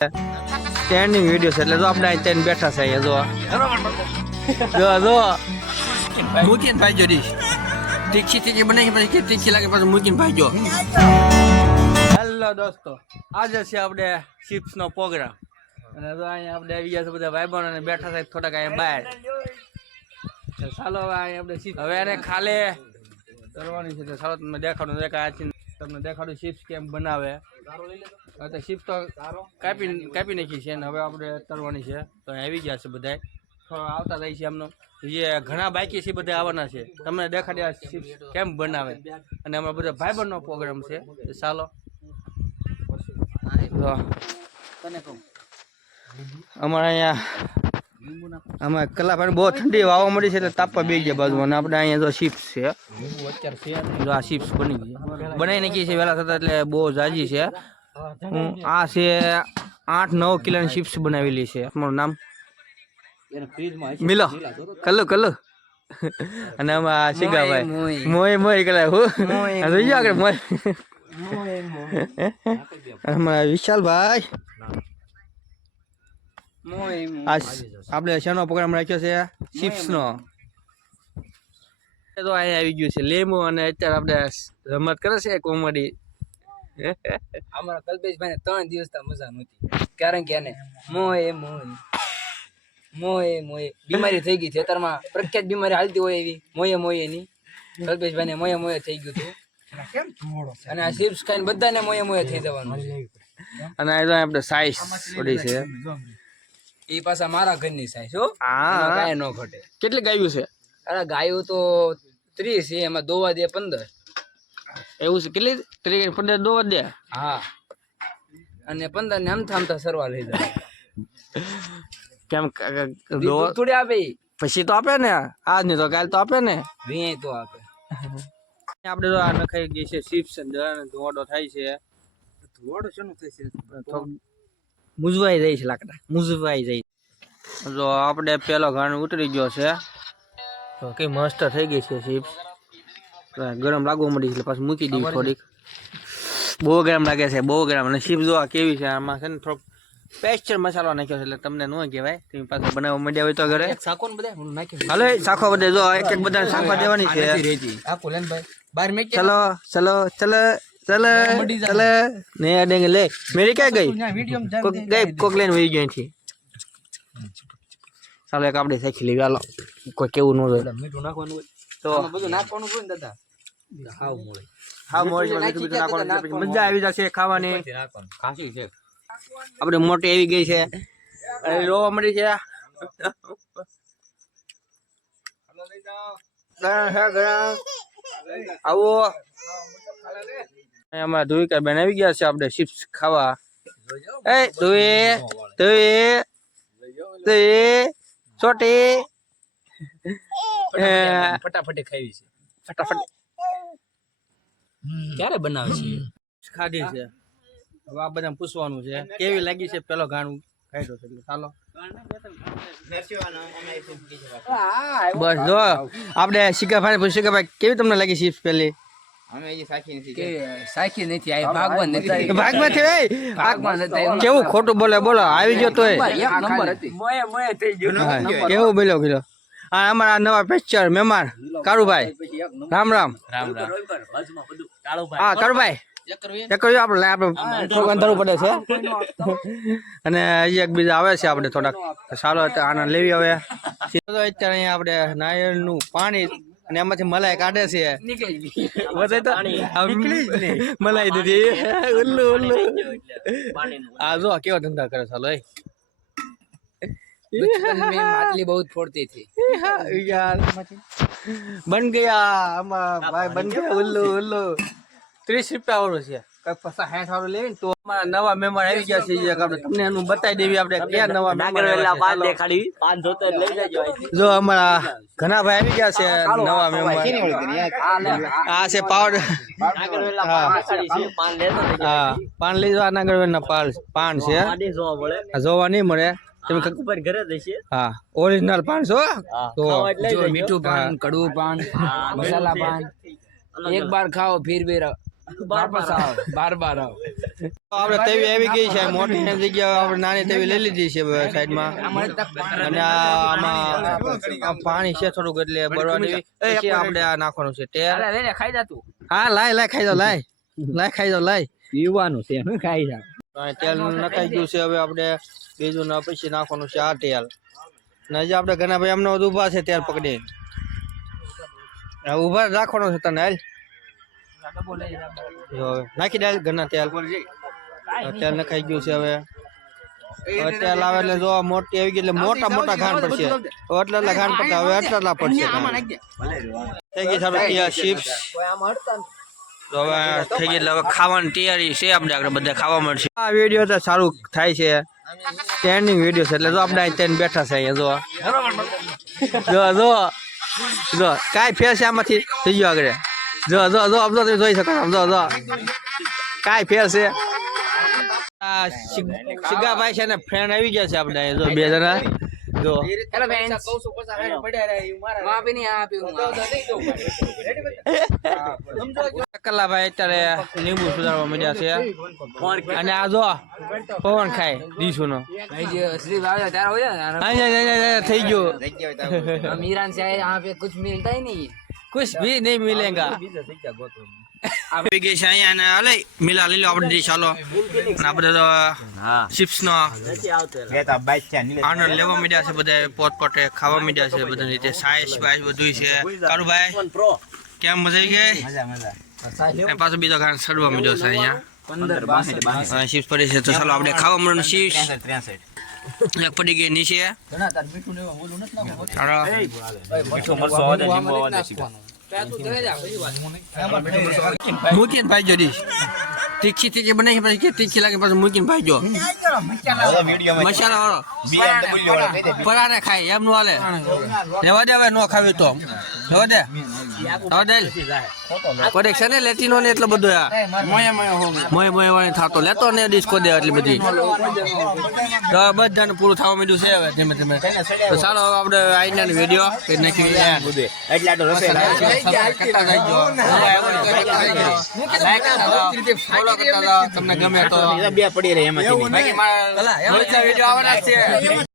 Standing video છે એટલે જો આપણે અહીં ત્રણ બેઠા છે અહીંયા જો જો જો મૂકીને ભાઈજો ડીશ તીખી તીખી બનાવી પછી તીખી લાગે પછી મૂકીને ભાઈજો. હેલો દોસ્તો આજે છે આપણે ચિપ્સ નો પ્રોગ્રામ. અને જો અહીંયા આપણે આવી ગયા છે બધા ભાઈબંધો અને બેઠા છે થોડાક અહીંયા બહાર. તો ચાલો હવે અહીંયા આપણે હવે એને ખાલે કરવાની છે. તો ચાલો તમને દેખાડું દેખાય તમને દેખાડું ચિપ્સ કેમ બનાવે. તો શિફ્ટ તો કાપી કાપી નાખી છે અને હવે આપણે તરવાની છે. તો આવી ગયા છે બધા આવતા રહી છે એમનો જે ઘણા બાકી છે બધા આવવાના છે. તમને દેખાડ્યા શિફ્ટ કેમ બનાવે? અને અમારા બધા ભાઈબંધનો પ્રોગ્રામ છે. ચાલો. અમારે અહીંયા, અમારે કલા પાણી બહુ ઠંડી વાવા મળી છે એટલે તાપવા બે ગયા બાજુ અને આપણે અહીંયા જો શિફ્ટ છે. આ શિફ્ટ બની ગઈ. બનાવી નાખી છે વહેલા થતા એટલે બહુ જાજી છે. હું આ છે આઠ નવ કિલોની ચિપ્સ બનાવેલી છે. અમારું નામ મિલો. કલ્લો કલ્લુ. અને આમાં શીગાભાઈ મોય મોય. કલા હું. આ આગળ મોય. અમારા વિશાલભાઈ આ આપણે શેનો પ્રોગ્રામ રાખ્યો છે? તો અહીંયા આવી ગયું છે. લેમો અને અત્યારે આપણે રમત કરે છે કોમેડી. અમારા કલ્પેશભાઈ ત્રણ દિવસ તા મજા નહોતી. કારણ કે એને મોય મોય મોએ મોય બીમારી થઈ ગઈ ખેતરમાં પ્રખ્યાત બીમારી હાલતી હોય એવી મોએ મોયે ની. કલ્પેશભાઈ ને મોયે મોયે થઈ ગયું હતું. અને આ ચિપ્સ ખાઈને બધાને મોએ મોયે થઈ જવાનું અને આ આપણે સાઈઝ થોડી છે. એ પાછા મારા ઘરની સાઈઝ હો. કાંઈ ન ઘટે. કેટલી ગાયું છે? અરે ગાયું તો ત્રીસ છે એમાં દોવા દે પંદર. એવું છે. કેટલી ત્રીસ? પંદર દો દે. હા. અને પંદર ને આમથા આમથા સરવા લઈ જાય. કેમ દો થોડી આપે. પછી તો આપે ને? આજ ને તો કાલ તો આપે ને? વીએ તો આપે. આપણે તો આ નખાઈ ગઈ છે ચિપ્સ અને ધોવાડો થાય છે. ધોવાડો શેનું થશે છે? મૂંઝવાઈ જાય છે લાકડા. મૂંઝવાઈ જાય જો આપણે પેલો ઘાણ ઉતરી ગયો છે. તો કઈ મસ્ત થઈ ગઈ છે ચિપ્સ ગરમ લાગવા મળી છે એટલે પાછું મૂકી દઈએ થોડીક. બહુ ગરમ લાગે છે બહુ ગરમ. અને ચિપ્સ જોવા કેવી છે આમાં છે ને થોડોક પેસ્ચર મસાલો નાખ્યો છે એટલે તમને ન કહેવાય. તમે પાછું બનાવવા માંડ્યા હોય તો ઘરે. હાલો શાખો બધે જો એક એક બધા શાખા દેવાની છે. ચલો ચલો ચલો ચલો ચલો. ને અડેંગે લે. મેરી ક્યાં ગઈ? કોક ગઈ કોક લઈને વહી ગઈ થી ચાલો એક આપણે શીખી લેવી હાલો કોઈ કેવું ન જોઈએ મીઠું નાખવાનું હોય. તો બધું નાખવાનું હોય ને દાદા? હાવ મોળે હાવ મોરી બધું નાખવાનું મજા આવી જશે ખાવાની. ખાસી છે. આપણે મોટી આવી ગઈ છે. અને રોવા મળી છે. આવો. અમારા ધુવિકા બેન આવી ગયા છે આપણે ચિપ્સ ખાવા. એ ધુવી ધુવી ધુવી છોટી એ, ફટાફટી ખાવી છે. ફટાફટ. ક્યારે બનાવે છે ખાધી છે. હવે આ બધા પૂછવાનું છે કેવી લાગી છે? પેલો ગાણું ખાઈ છે. એટલે ચાલો બસ જો આપણે શિકાભાઈ પૂછ્યું શિકાભાઈ કેવી તમને લાગી ચિપ્સ પેલી? સાખી નથી આ ભાગવાન નથી. ભાગમાં છે એ. ભાગમાં નથી આ કેવું ખોટું બોલે બોલો આવી ગયો તોય. એક નંબર હતી. મોયે મોયે થઈ ગયું હા, કેવું બોલ્યો કીધો આ અમારા નવા પેચર મહેમાન. કારુભાઈ. રામ રામ. રામ રામ. હા કર્યું આપણે આપણે અંધારું પડે છે. અને એક બીજા આવે છે આપણે થોડાક. સારો ચાલો અત્યારે લેવી હવે. તો અત્યારે અહીંયા આપણે નારિયેળનું પાણી અને એમાંથી મલાઈ કાઢે છે. મલાઈ દીધી. ઉલ્લુ ઉલ્લુ. આ જો કેવો ધંધા કરે ચાલો બચપન માટલી બહુ ફોડતી હતી. બન ગયા ભાઈ બન ગયા ઉલ્લુ ઉલ્લુ. ત્રીસ રૂપિયા વાળું છે નવા મહેમાન આવી ગયા છે અમારા ઘણા ભાઈ આવી ગયા છે નવા મહેમાન. આ છે પાવડ. પાન લઈ જવા નાગરવેલ ના પાન છે. જોવા નહીં મળે. તમે ખબર ઘરે જ હા ઓરિજિનલ પાન છો? તો જો મીઠું પાન કડવું પાન મસાલા પાન. એક બાર ખાઓ ફીર બી બાર પાસ આવો બાર બાર આવો. આપણે તેવી આવી ગઈ છે મોટી જગ્યા આપડે નાની તેવી લઈ લીધી છે સાઈડમાં અને આમાં પાણી છે થોડુંક એટલે બરવાની પછી આપણે આ નાખવાનું છે ટેર ખાઈ જા હા લાય લાય ખાઈ જાવ લાય. લાય ખાઈ જાવ લાય. પીવાનું છે ખાઈ જાવ તેલ નખાઈ ગયું છે. હવે આપણે બીજું ને પછી નાખવાનું છે આ તેલ. ને હજી આપણે ઘણા ભાઈ અમને બધું ઊભા છે તેલ પકડી ઊભા રાખવાનો રાખવાનું છે તને હાલ. નાખી દે ઘણા તેલ. તેલ નખાઈ ગયું છે હવે. તેલ આવે એટલે જો મોટી આવી ગઈ એટલે મોટા મોટા ઘાણ પડશે. એટલા એટલા ઘાણ પડતા હવે એટલા પડશે. થઈ ગઈ છે ચિપ્સ. તો હવે થઈ ગઈ એટલે હવે ખાવાની તૈયારી છે આપણે આગળ બધા ખાવા મળશે. આ વીડિયો તો સારું થાય છે. સ્ટેન્ડિંગ વીડિયો છે એટલે જો આપણે અહીં ત્રણ બેઠા છે અહીંયા જો જો જો કાંઈ ફેર છે આમાંથી? થઈ ગયો આગળ. જો જો જો આમ જો તમે જોઈ શકો આમ જો જો કાંઈ ફેર છે. સિગ્ગાભાઈ છે ને ફ્રેન્ડ આવી ગયા છે આપણે જો બે જણા. જો. હેલો ફ્રેન્ડ્સ કહું છું પછી હારે પડ્યા રે હું મારા માં બી આપી હું સમજો કલા અત્યારે લીંબુ સુધારવા મજા છે. અને આ જો પવન ખાય દીસુ નો સ્લીપ આવે ત્યારે હોય થઈ ગયો. મીરાન છે આ પે કુછ મિલતા નહીં. कुछ मिलता ही नहीं કુછ ભી નહીં મિલેગા આવી ગઈ છે અહીંયા ને હાલે મિલા લઈ લો આપણે ચાલો અને આપણે તો ચિપ્સ નો આનંદ લેવા માંડ્યા છે બધા પોત પોતે ખાવા માંડ્યા છે બધા રીતે સાઈઝ બાઈસ બધું છે કારુભાઈ કેમ મજા આવી ગઈ અને પાછો બીજો ગાન સડવા માંડ્યો છે અહીંયા ચિપ્સ પડી છે તો ચાલો આપણે ખાવા મળવાનું ચિપ્સ એક પડી ગઈ નીચે ચાલો મૂકીને ભાઈ જો ડીશ તીખી તીખી બનાવી પછી કે તીખી લાગે પછી મૂકીને ભાઈ જો મસાલા વાળો. પરાને ખાય એમ નું હાલે. લેવા દે હવે નો ખાવી તો. લેવા દે. લેવા દે. કોડેક છે ને લેટીનો ને એટલો બધો આ. મોય મોય વાળી થાતો. લેતો ને ડિસ્કો દે એટલી બધી. તો બધાને પૂરું થવા માંડ્યું છે હવે ધીમે ધીમે. તો ચાલો હવે આપણે આઈના વીડિયો કે નાખી એટલે આટલો રસોઈ કરતા જઈજો. Like કરતા જાઓ. Follow કરતા જાઓ. તમને ગમે તો. બે પડી રહી એમાંથી બાકી મારા વીડિયો આવવાના છે.